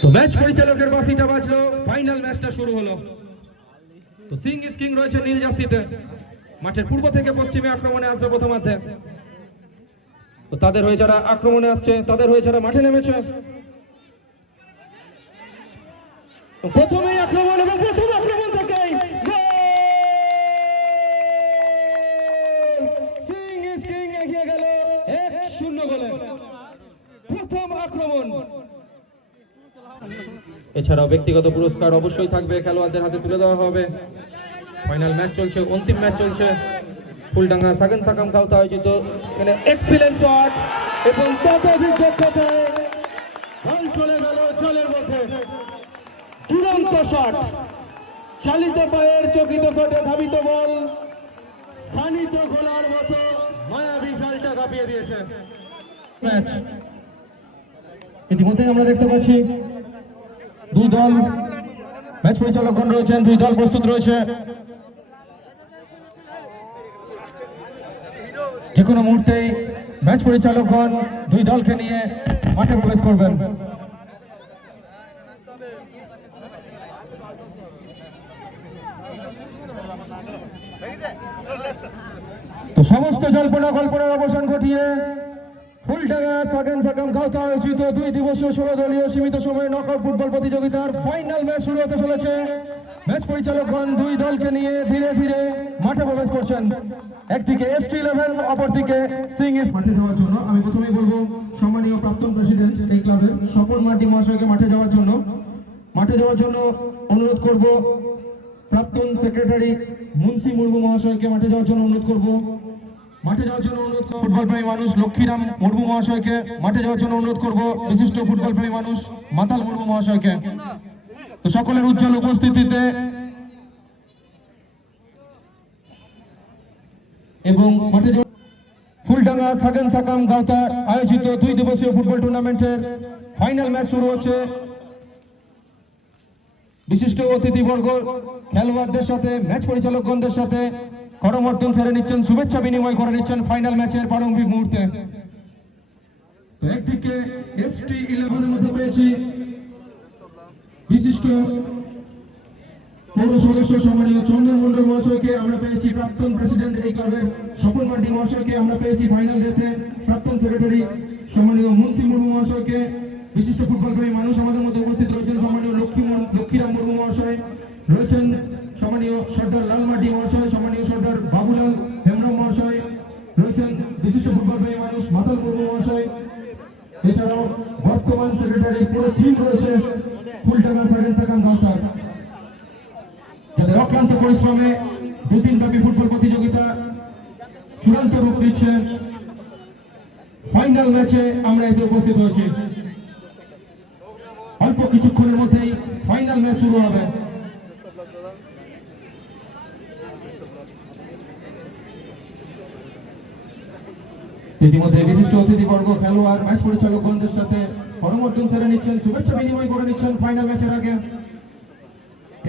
তো ম্যাচ পরিচালকের বাসিটা বাজলো ফাইনাল ম্যাচটা শুরু হলো। তো সিং ইস কিং রয়েছে নীল জার্সিতে। মাঠের পূর্ব থেকে পশ্চিমে আক্রমণে আসবে প্রথমার্ধে। তো তাদের হয়ে যারা আক্রমণে আসছে, তাদের হয়ে যারা মাঠে নেমেছে। প্রথমেই আক্রমণ থেকেই গোল! সিং ইস কিং এগিয়ে গেল এক শূন্য গোলে প্রথম আক্রমণ এছাড়াও ব্যক্তিগত পুরস্কার অবশ্যই থাকবে, খেলোয়াড়দের হাতে তুলে দেওয়া হবে। ফাইনাল ম্যাচ চলছে, অন্তিম ম্যাচ চলছে। ফুলডাঙ্গা সাগন সাকাম কাউতে আয়োজিত। এখানে এক্সিলেন্ট শট এবং ততোধিক দক্ষতায় চলে গেল জলের মধ্যে দুরন্ত শট চালিত পায়ের চকিত শটে ধাবিত বল। সানিত গোলার মতো মায়া বিশালটা কাঁপিয়ে দিয়েছে ম্যাচ ইতিমধ্যে আমরা দেখতে পাচ্ছি দুই দল ম্যাচ পরিচালকগণ রয়েছেন, দুই দল প্রস্তুত রয়েছে। যে কোনো মুহূর্তেই ম্যাচ পরিচালকগণ দুই দলকে নিয়ে মাঠে প্রবেশ করবেন। তো সমস্ত জল্পনা কল্পনার অবসান ঘটিয়ে ফুলডাঙ্গা সাকেন সাকাম গাওতা আয়োজিত দুই দিবসীয় ষোলো দলীয় সীমিত সময়ে নকআউট ফুটবল প্রতিযোগিতার ফাইনাল ম্যাচ শুরু হতে চলেছে। ম্যাচ পরিচালকগণ দুই দলকে নিয়ে ধীরে ধীরে মাঠে প্রবেশ করছেন। একদিকে এসটি ইলেভেন অপরদিকে সিং ইস মাঠে যাওয়ার জন্য আমি প্রথমেই বলব, সম্মানীয় প্রাক্তন প্রেসিডেন্ট এই ক্লাবের স্বপন মার্টি মহাশয়কে মাঠে যাওয়ার জন্য। মাঠে যাওয়ার জন্য অনুরোধ করব, প্রাক্তন সেক্রেটারি মুন্সি মুর্মু মহাশয়কে মাঠে যাওয়ার জন্য অনুরোধ করব। মাঠে যাওয়ার জন্য অনুরোধ করব ফুটবল প্রেমী মানুষ, লক্ষ্মীরাম মুর্মু মহাশয়কে মাঠে যাওয়ার জন্য অনুরোধ করব বিশিষ্ট ফুটবল প্রেমী মানুষ, মাতাল মুর্মু মহাশয়কে। তো সকলের উজ্জ্বল উপস্থিতিতে এবং মাঠে ফুলডাঙ্গা সাগন সাকাম গাওতা আয়োজিত দুই দিবসীয় ফুটবল টুর্নামেন্টের ফাইনাল ম্যাচ শুরু হচ্ছে। বিশিষ্ট অতিথিবর্গ খেলোয়াড়দের সাথে, ম্যাচ পরিচালকগণদের সাথে করমর্দন সেরে নিচ্ছেন, শুভেচ্ছা বিনিময় করে নিচ্ছেন ফাইনাল ম্যাচের প্রারম্ভিক মুহূর্তে। তো একদিকে এসটি ইলেভেনের মধ্যে পেয়েছি বিশিষ্ট পৌর সদস্য সম্মানীয় চন্দন মন্ডল মহাশয়কে আমরা পেয়েছি, প্রাক্তন প্রেসিডেন্ট এই ক্লাবের স্বপন মান্ডি মহাশয়কে আমরা পেয়েছি ফাইনাল ডেতে প্রাক্তন সেক্রেটারি সম্মানীয় মুন্সি মুর্মু মহাশয়কে, বিশিষ্ট ফুটবল প্রেমী মানুষ আমাদের মধ্যে উপস্থিত রয়েছেন সম্মানীয় লক্ষ্মী লক্ষ্মীরাম মুর্মু মহাশয়, রয়েছেন সম্মানীয় সর্দার লাল মান্ডি মহাশয়, সম্মানীয় সর্দার বাবুলাল হেমরাম মহাশয়, রয়েছেন বিশিষ্ট ফুটবল প্রেমী মানুষ মাতাল মুর্মু মহাশয়। এছাড়াও বর্তমান সেক্রেটারি পুরো টিম রয়েছে ফুলটাকা সাগেন সাকাম গাঁওতার যাদের অক্লান্ত পরিশ্রমে দুদিন ব্যাপী ফুটবল প্রতিযোগিতা চূড়ান্ত রূপ দিচ্ছে ফাইনাল ম্যাচে আমরা এসে উপস্থিত হয়েছি। অল্প কিছুক্ষণের মধ্যেই ফাইনাল ম্যাচ শুরু হবে। ইতিমধ্যে বিশিষ্ট অতিথিবর্গ খেলোয়াড় ম্যাচ পরিচালকগণদের সাথে করমর্দন সেরে নিচ্ছেন, শুভেচ্ছা বিনিময় করে নিচ্ছেন ফাইনাল ম্যাচের আগে।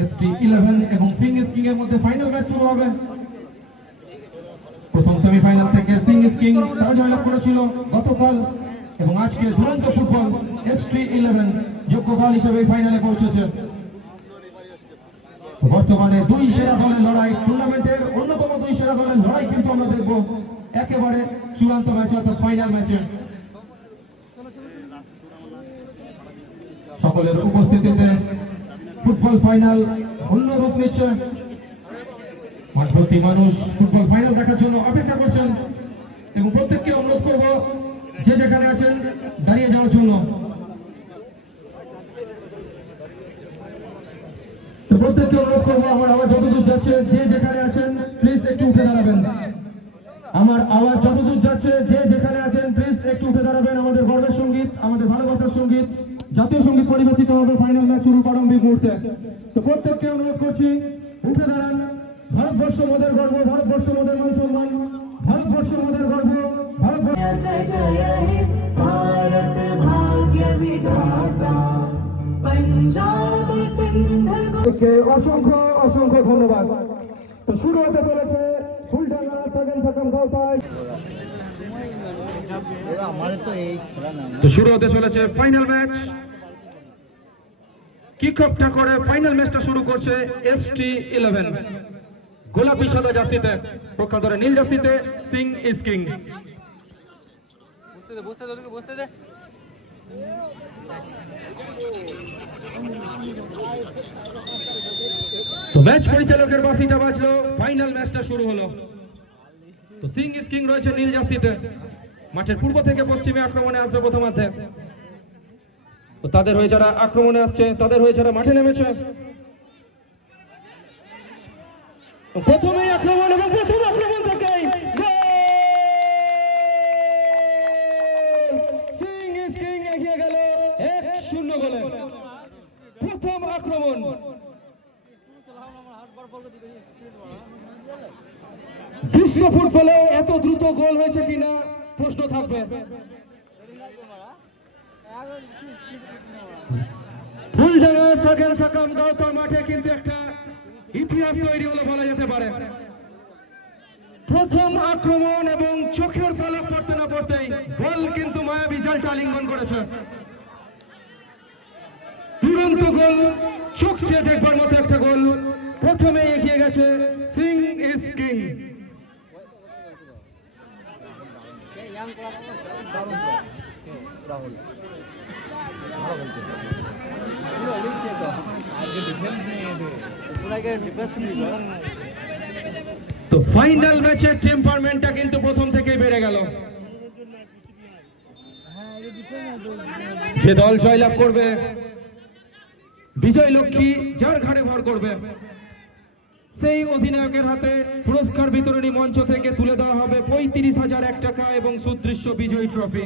এসটি ইলেভেন এবং সিং স্কিং এর মধ্যে ফাইনাল ম্যাচ শুরু হবে। প্রথম সেমিফাইনাল থেকে সিং স্কিং তারা জয়লাভ করেছিল গতকাল এবং আজকে দুরন্ত ফুটবল এসটি ইলেভেন যোগ্য দল হিসেবে ফাইনালে পৌঁছেছে। বর্তমানে দুই সেরা দলের লড়াই টুর্নামেন্টের অন্যতম দুই সেরা দলের লড়াই কিন্তু আমরা দেখব। একেবারে চূড়ান্ত ম্যাচ, অর্থাৎ ফাইনাল ম্যাচে। সকলের উপস্থিতিতে ফুটবল ফাইনাল অন্য রূপ নিচ্ছে। ভর্তি মানুষ ফুটবল ফাইনাল দেখার জন্য অপেক্ষা করছেন। এবং প্রত্যেককে অনুরোধ করব, যে যেখানে আছেন, দাঁড়িয়ে যাওয়ার জন্য। প্রত্যেককে অনুরোধ করব, আমার আওয়াজ যতদূর যাচ্ছে, যে যেখানে আছেন প্লিজ একটু উঠে দাঁড়াবেন। আমার আওয়াজ যতদূর যাচ্ছে যে যেখানে আছেন প্লিজ একটু উঠে দাঁড়াবেন আমাদের গর্বের সংগীত আমাদের ভালোবাসার সংগীত জাতীয় সংগীত পরিবেশিত হবে ফাইনাল ম্যাচ শুরু প্রারম্ভিক মুহূর্তে। তো প্রত্যেককে অনুরোধ করছি উঠে দাঁড়ান। ভারতবর্ষ মোদের গর্ব ভারতবর্ষ মোদের মান সম্মান ভারতবর্ষ মোদের গর্ব ভারতবর্ষ অসংখ্য অসংখ্য ধন্যবাদ। তো শুরু হতে চলেছে তো শুরু হতে চলেছে ফাইনাল ম্যাচ কিক অফটা করে ফাইনাল ম্যাচটা শুরু করছে এসটি ইলেভেন গোলাপি সাদা জার্সিতে পক্ষান্তরে নীল জার্সিতে সিং ইজ কিং তো ম্যাচ পরিচালকের বাসিটা বাজলো ফাইনাল ম্যাচটা শুরু হলো। তো সিং ইজ কিং রয়েছে নীল জার্সিতে। মাঠের পূর্ব থেকে পশ্চিমে আক্রমণে আসবে প্রথমার্ধে তো তাদের হয়ে যারা আক্রমণে আসছে, তাদের হয়ে যারা মাঠে নেমেছে। প্রথমেই আক্রমণ এবং প্রথম আক্রমণ থেকেই গোল! সিং ইজ কিং এগিয়ে গেল এক শূন্য গোলে প্রথম আক্রমণ বিশ্ব ফুটবলে এত দ্রুত গোল হয়েছে কিনা প্রশ্ন থাকবে। ফুলডাঙ্গা সাগের সাকাম গাওতার মাঠে কিন্তু একটা ইতিহাস তৈরি হলো বলা যেতে পারে। প্রথম আক্রমণ এবং চোখের পলক পড়তে না পড়তেই বল কিন্তু মায়াবী জালটা আলিঙ্গন করেছে। দুরন্ত গোল, চোখ চেয়ে দেখবার মতো একটা গোল। প্রথমে এগিয়ে গেছে সিং ইজ কিং। তো ফাইনাল ম্যাচের টেম্পারমেন্টটা কিন্তু প্রথম থেকেই বেড়ে গেল। যে দল জয়লাভ করবে, বিজয় লক্ষ্মী যার ঘাড়ে ভর করবে। সেই অধিনায়কের হাতে পুরস্কার বিতরণী মঞ্চ থেকে তুলে দেওয়া হবে পঁয়ত্রিশ হাজার এক টাকা এবং সুদৃশ্য বিজয়ী ট্রফি।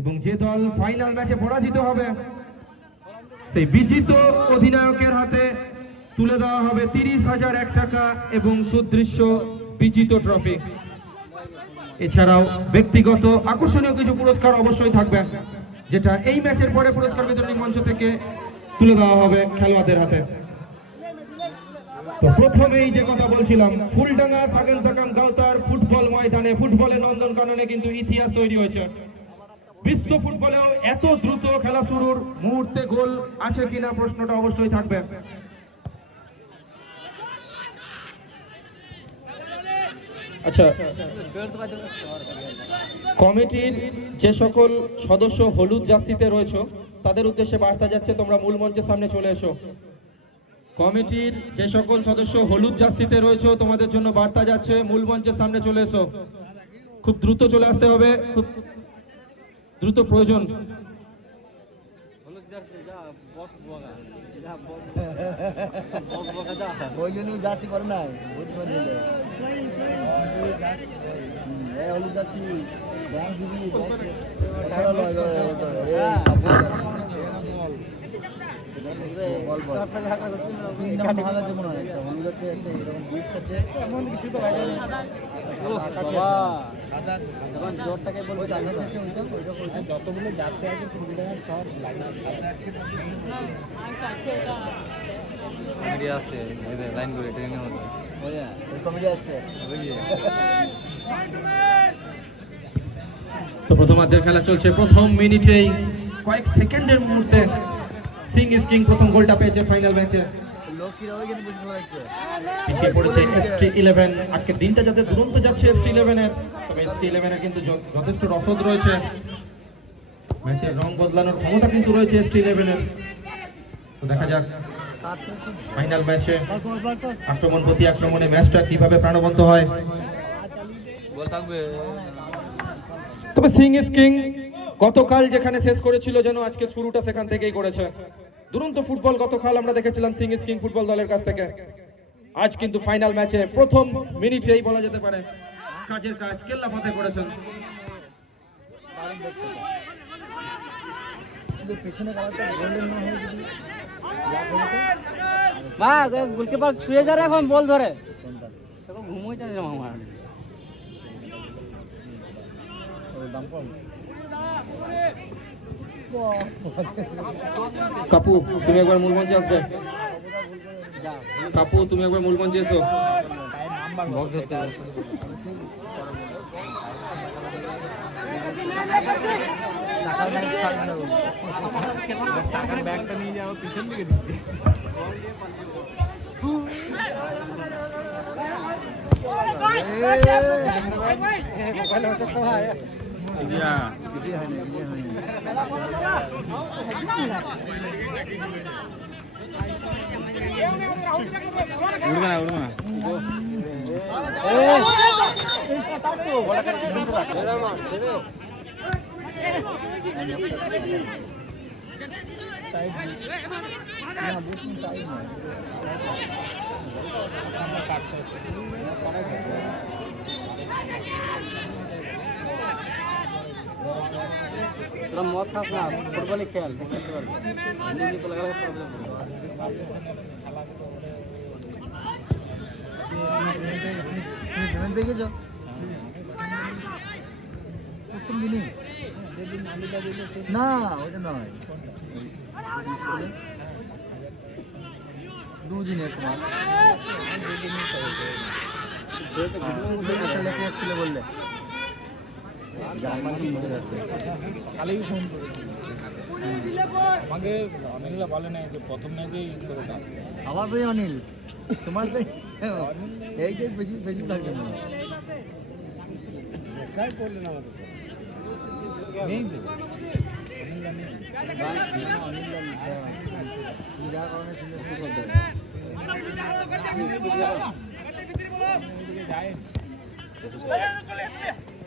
এবং যে দল ফাইনাল ম্যাচে পরাজিত হবে, সেই বিজিত অধিনায়কের হাতে তুলে দেওয়া হবে তিরিশ হাজার এক টাকা এবং সুদৃশ্য বিজিত ট্রফি। এছাড়াও ব্যক্তিগত আকর্ষণীয় কিছু পুরস্কার অবশ্যই থাকবে, যেটা এই ম্যাচের পরে পুরস্কার বিতরণী মঞ্চ থেকে তুলে দেওয়া হবে খেলোয়াড়দের হাতে। তো প্রথমেই যে কথা বলছিলাম, ফুলডাঙ্গা, সাগেন সাকাম, গাওতার ফুটবল ময়দানে ফুটবলের নন্দনকাননে কিন্তু ইতিহাস তৈরি হয়েছে। বিশ্ব ফুটবলেও এত দ্রুত খেলা শুরুর মুহূর্তে গোল আছে কিনা প্রশ্নটা অবশ্যই থাকবে। আচ্ছা কমিটির যে সকল সদস্য হলুদ জার্সিতে রয়েছে, তাদের উদ্দেশ্যে বার্তা যাচ্ছে, তোমরা মূল মঞ্চের সামনে চলে এসো। কমিটির যে সকল সদস্য হলুদ জার্সিতে রয়েছে তোমাদের জন্য বার্তা যাচ্ছে মূল মঞ্চের সামনে চলে এসো। খুব দ্রুত চলে আসতে হবে খুব দ্রুত প্রয়োজন। হলুদ তো প্রথমার্ধের খেলা চলছে। প্রথম মিনিটেই কয়েক সেকেন্ডের মুহূর্তে সিং ইজ কিং প্রথম গোলটা পেয়েছে ফাইনাল ম্যাচে। পিছিয়ে পড়েছে এসটি ইলেভেন আজকের দিনটা যাতে দুরন্ত যাচ্ছে এসটি ইলেভেনের তবে এসটি ইলেভেনের কিন্তু যথেষ্ট রসদ রয়েছে। ম্যাচের রং বদলানোর ক্ষমতা কিন্তু রয়েছে এসটি ইলেভেনের তো দেখা যাক ফাইনাল ম্যাচে আক্রমণ প্রতি আক্রমণে ম্যাচটা কীভাবে প্রাণবন্ত হয়। তবে সিং ইজ কিং গতকাল যেখানে শেষ করেছিল যেন আজকে শুরুটা সেখান থেকেই করেছে। দুরন্ত ফুটবল গতকাল আমরা দেখেছিলাম সিং ইজ কিং ফুটবল দলের কাছ থেকে। আজ কিন্তু ফাইনাল ম্যাচে প্রথম মিনিটেই বলা যেতে পারে। কাজের কাজ কেল্লা ফাতে করেছেন। দারুণ দেখতে শুধু পেছনে কালারটা গোল্ডেন না হয়ে যদি ব্ল্যাক হয়ে যেত মা গোলকিপার শুয়ে যা এখন বল ধরে। ঘুমোই মামা দাম কম। কাপু তুমি একবার মূল মঞ্চে আসবে কাপু তুমি একবার মূল মঞ্চে এসো টাকার ব্যাগটা নিয়ে যাওয়া পিছন দিকে দিচ্ছে হয়নি, কিছুই হয়নি। না উঠবে না না, বুঝুন তাই তোরা মদ খাস না ফুটবলই খেল খেলতে পারবি প্রবলেম পেমেন্ট প্রথম দিনই না ওটা নয়। দুদিনে তোমার এসেছিলে বললে। জার্মানি ভুলে কালেই ফোন আমাকে অনেকগুলো বলে নাই যে প্রথম ম্যাচেই তোর আবার তো অনিল। তোমার সেই এইটাই বেশি বেশি লাগছে। করলেন আমাদের নেই তো। অনিলদা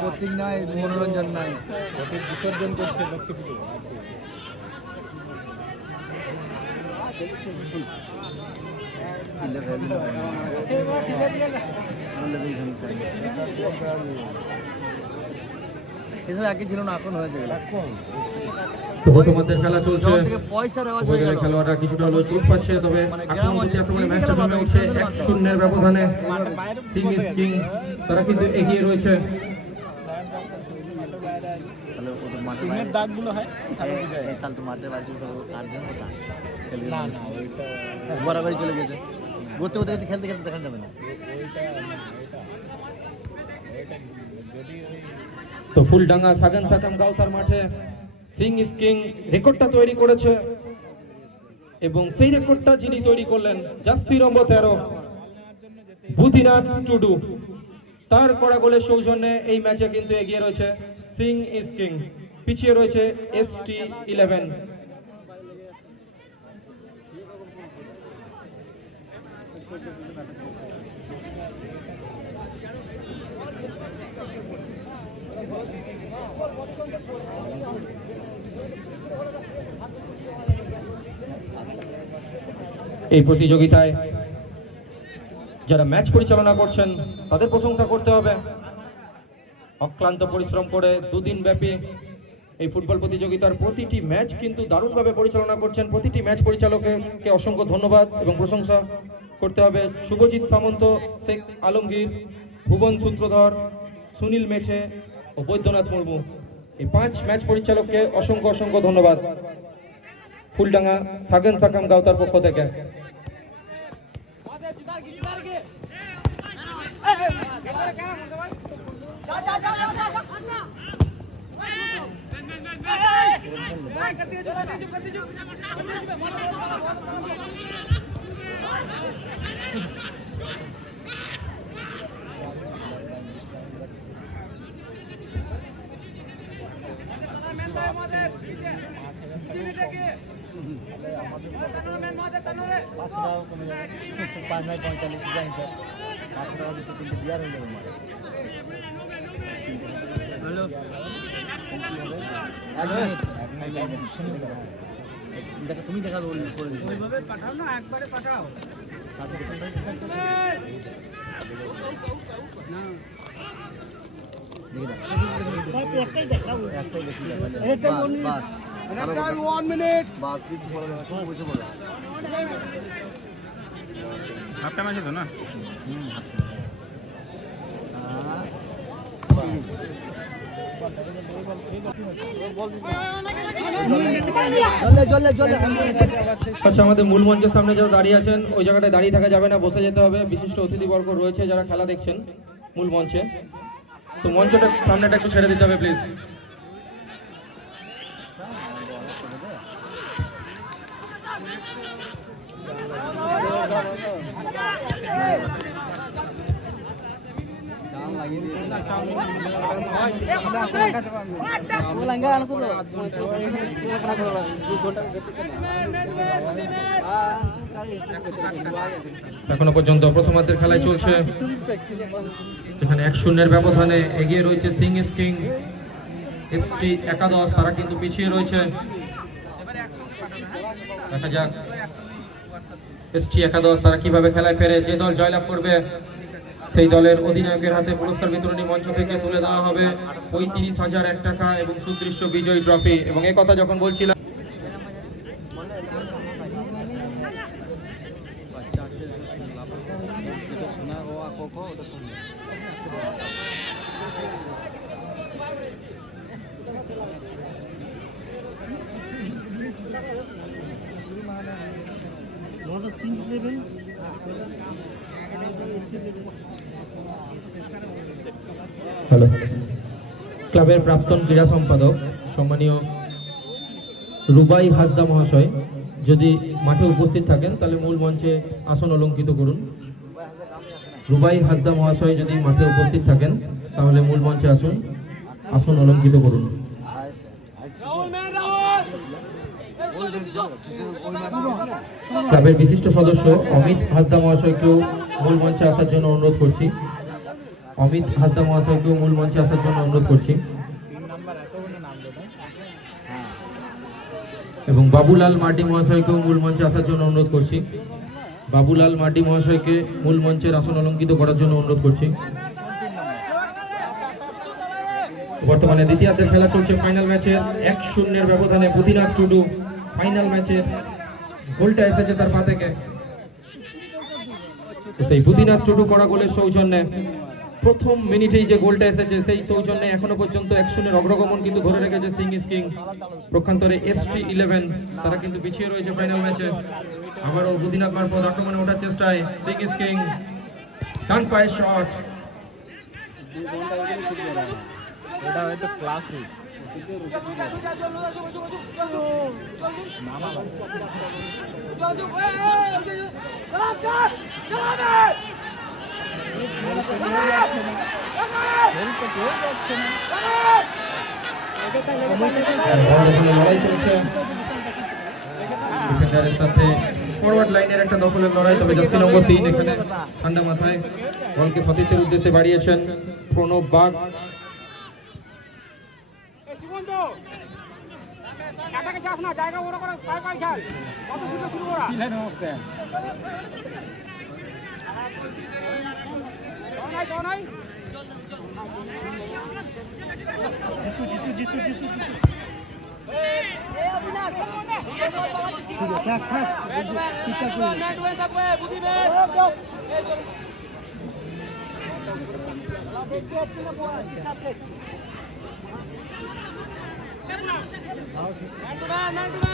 প্রতীক নাই মনোরঞ্জন নাই প্রতীক বিসর্জন করছে লক্ষ্মী পুজো কিলে ভ্যালি হয় না। বললে তো এইখানে তাই। এসব একই ছিল না এখন হয়েছে এগুলো। তো তোমাদের খেলা চলছে। যখন থেকে পয়সার আওয়াজ হয়ে উভয় গেল খেলোয়াড়রা কিছুটা হলেও চোট পাচ্ছে তবে মানে আক্রমণ গ্রাম আক্রমণে অঞ্চলে ম্যাচটা জমে উঠছে এক শূন্যের ব্যবধানে। সিং ইজ কিং তারা কিন্তু এগিয়ে রয়েছে। দাগগুলো হয়? তাহলে তো মাঠের বাড়ি চলে গেলো, কার জন্য না না। না ওইটা বরাবরই চলে গেছে। খেলতে খেলতে দেখা যাবে না। ওইটা ওইটা ওইটা যদি ওই তো ফুলডাঙ্গা সাগান সাকাম গাওতার মাঠে সিং ইস কিং রেকর্ডটা তৈরি করেছে। এবং সেই রেকর্ডটা যিনি তৈরি করলেন জাস্তি নম্বর তেরো বুধিনাথ টুডু। তার করা গোলের সৌজন্যে এই ম্যাচে কিন্তু এগিয়ে রয়েছে সিং ইস কিং। পিছিয়ে রয়েছে এস টি ইলেভেন। এই প্রতিযোগিতায় যারা ম্যাচ পরিচালনা করছেন, তাদের প্রশংসা করতে হবে। অক্লান্ত পরিশ্রম করে দুদিন ব্যাপী এই ফুটবল প্রতিযোগিতার প্রতিটি ম্যাচ কিন্তু দারুণভাবে পরিচালনা করছেন। প্রতিটি ম্যাচ পরিচালককে অসংখ্য ধন্যবাদ এবং প্রশংসা করতে হবে। শুভজিৎ সামন্ত, শেখ আলমগীর, ভুবন সূত্রধর, সুনীল মেঠে ও বৈদ্যনাথ মুর্মু। এই পাঁচ ম্যাচ পরিচালককে অসংখ্য অসংখ্য ধন্যবাদ। ফুলডাঙ্গা, সাগেন সাকাম গাওতার পক্ষ থেকে। পাঁচশো টাকা কমে যাবে পাঁচ নয় পঁয়তাল্লিশ জানি স্যার পাঁচশো টাকা দিতে তিনটে বিয়ার হয়ে যাবে মারে হ্যালো এক মিনিট এক দেখা তুমি দেখা করে একটাই দেখি বাস বাস ওয়ান মিনিট বাস কিছু বলো না তুমি বসে তো না? হুম আচ্ছা আমাদের মূল মঞ্চের সামনে যারা দাঁড়িয়ে আছেন, ওই জায়গাটায় দাঁড়িয়ে থাকা যাবে না, বসে যেতে হবে। বিশিষ্ট অতিথিবর্গ রয়েছে যারা খেলা দেখছেন মূল মঞ্চে। তো মঞ্চটা সামনেটা একটু ছেড়ে দিতে হবে প্লিজ এখনও পর্যন্ত প্রথম প্রথমার্ধের খেলায় চলছে। এখানে এক শূন্যের ব্যবধানে এগিয়ে রয়েছে সিং ইস কিং এসটি একাদশ, তারা কিন্তু পিছিয়ে রয়েছে। দেখা যাক। এসটি একাদশ, তারা কীভাবে খেলায় ফেরে? যে দল জয়লাভ করবে? সেই দলের অধিনায়কের হাতে পুরস্কার বিতরণী মঞ্চ থেকে তুলে দেওয়া হবে পঁয়ত্রিশ হাজার এক টাকা এবং সুদৃশ্য বিজয়ী ট্রফি। এবং এই কথা যখন বলছিলাম বাচ্চা আছে হ্যালো। ক্লাবের প্রাক্তন ক্রীড়া সম্পাদক, সম্মানীয় রুবাই হাসদা মহাশয়, যদি মাঠে উপস্থিত থাকেন, তাহলে মূল মঞ্চে আসন অলঙ্কিত করুন। রুবাই হাসদা মহাশয় যদি মাঠে উপস্থিত থাকেন, তাহলে মূল মঞ্চে আসুন, আসন অলঙ্কিত করুন। ক্লাবের বিশিষ্ট সদস্য অমিত হাসদা মহাশয়কেও মূল মঞ্চে আসার জন্য অনুরোধ করছি। অমিত হাসদা মহাশয়কেও মূল মঞ্চে আসার জন্য অনুরোধ করছি। এবং বাবুলাল মার্ডি মহাশয়কেও মূল মঞ্চে আসার জন্য অনুরোধ করছি। বাবুলাল মার্ডি মহাশয়কে মূল মঞ্চের আসন অলঙ্কিত করার জন্য অনুরোধ করছি। বর্তমানে দ্বিতীয়ার্ধের খেলা চলছে ফাইনাল ম্যাচে। এক শূন্যের ব্যবধানে পুতিনাথ টুডু ফাইনাল ম্যাচে গোলটা এসেছে তার পা থেকে। সেই বুদিনাথ টুডু করা গোলের সৌজন্যে প্রথম মিনিটেই যে গোলটা এসেছে সেই সৌজন্যে এখনও পর্যন্ত এক শূন্যের অগ্রগমন কিন্তু ধরে রেখেছে সিং ইস কিং। প্রক্ষান্তরে এস টি ইলেভেন তারা কিন্তু পিছিয়ে রয়েছে ফাইনাল ম্যাচে আবারও বুদিনাথ মারফত আক্রমণে ওঠার চেষ্টায় সিং ইস কিং। ডান পায়ের শট দুই ঘণ্টা ওইদিকে ছুটি ডিফেন্ডারের সাথে ফরওয়ার্ড লাইনের একটা দখলের লড়াই তবে জার্সি নম্বর তিন এখানে ঠান্ডা মাথায় বলকে সতীর্থের উদ্দেশ্যে বাড়িয়েছেন প্রণব বাগ। কত শুরু শুরু করা? নমস্তে যাও নাই যাও নাই বাই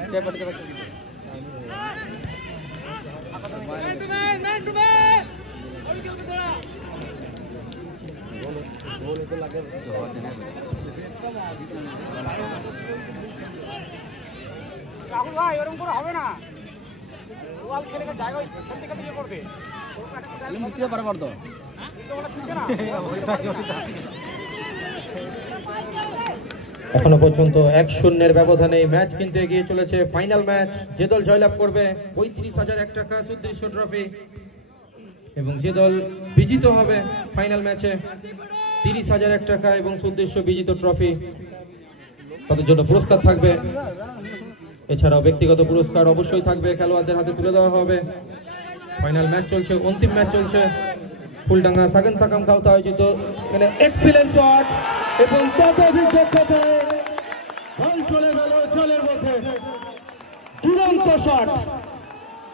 ரெட்டை படுத்து রাহুল ভাই ওরকম করে হবে না। ওয়াল খেলে জায়গা ইয়ে করবে। মুক্তি পারবার তো এখনও পর্যন্ত এক শূন্যের ব্যবধানে এই ম্যাচ কিন্তু এগিয়ে চলেছে ফাইনাল ম্যাচ। যে দল জয়লাভ করবে পঁয়ত্রিশ হাজার এক টাকা সুদৃশ্য ট্রফি। এবং যে দল বিজিত হবে ফাইনাল ম্যাচে তিরিশ হাজার এক টাকা এবং সুদৃশ্য বিজিত ট্রফি। তাদের জন্য পুরস্কার থাকবে। এছাড়াও ব্যক্তিগত পুরস্কার অবশ্যই থাকবে। খেলোয়াড়দের হাতে তুলে দেওয়া হবে। ফাইনাল ম্যাচ চলছে, অন্তিম ম্যাচ চলছে। ফুলডাঙ্গা সাগন সাকাম খাওতা আয়োজিত। এখানে এক্সিলেন্ট শট এবং ততোধিক দক্ষতায় বল চলে গেল জলের মধ্যে দুরন্ত শট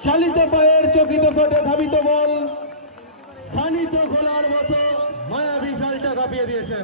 চালিত পায়ের চকিত শটে ধাবিত বল। সানিত গোলার মতো মায়াবী কাঁপিয়ে দিয়েছে